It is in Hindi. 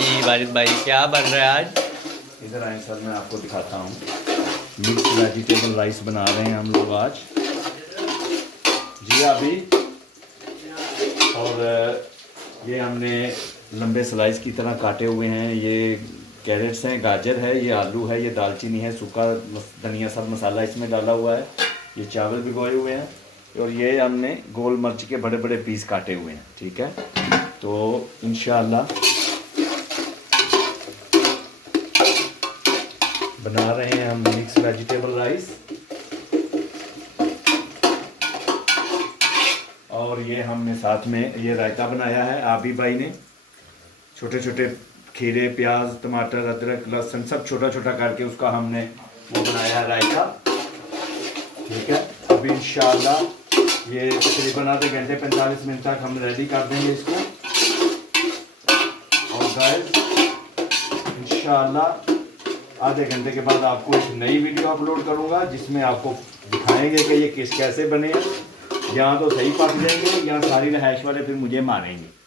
जी वारिद भाई, क्या बन रहा है आज? इधर आए सर, मैं आपको दिखाता हूँ। मिक्स वेजिटेबल राइस बना रहे हैं हम लोग आज। जी अभी। और ये हमने लंबे स्लाइस की तरह काटे हुए हैं। ये कैरेट्स हैं, गाजर है, ये आलू है, ये दालचीनी है, सूखा धनिया सब मसाला इसमें डाला हुआ है। ये चावल भिगोए हुए हैं और ये हमने गोल मिर्च के बड़े बड़े पीस काटे हुए हैं। ठीक है, तो इंशाल्लाह बना रहे हैं हम मिक्स वेजिटेबल राइस। और ये हमने साथ में ये रायता बनाया है आबी भाई ने। छोटे छोटे खीरे, प्याज, टमाटर, अदरक, लहसुन सब छोटा छोटा करके उसका हमने वो बनाया है रायता। ठीक है, अभी इंशाल्लाह ये तकरीबन आधे घंटे 45 मिनट तक हम रेडी कर देंगे इसको। और गाइस इंशाल्लाह आधे घंटे के बाद आपको एक नई वीडियो अपलोड करूंगा जिसमें आपको दिखाएंगे कि ये कैसे बने हैं। यहाँ तो सही पक जाएंगे, यहाँ सारी रहायश वाले फिर मुझे मारेंगे।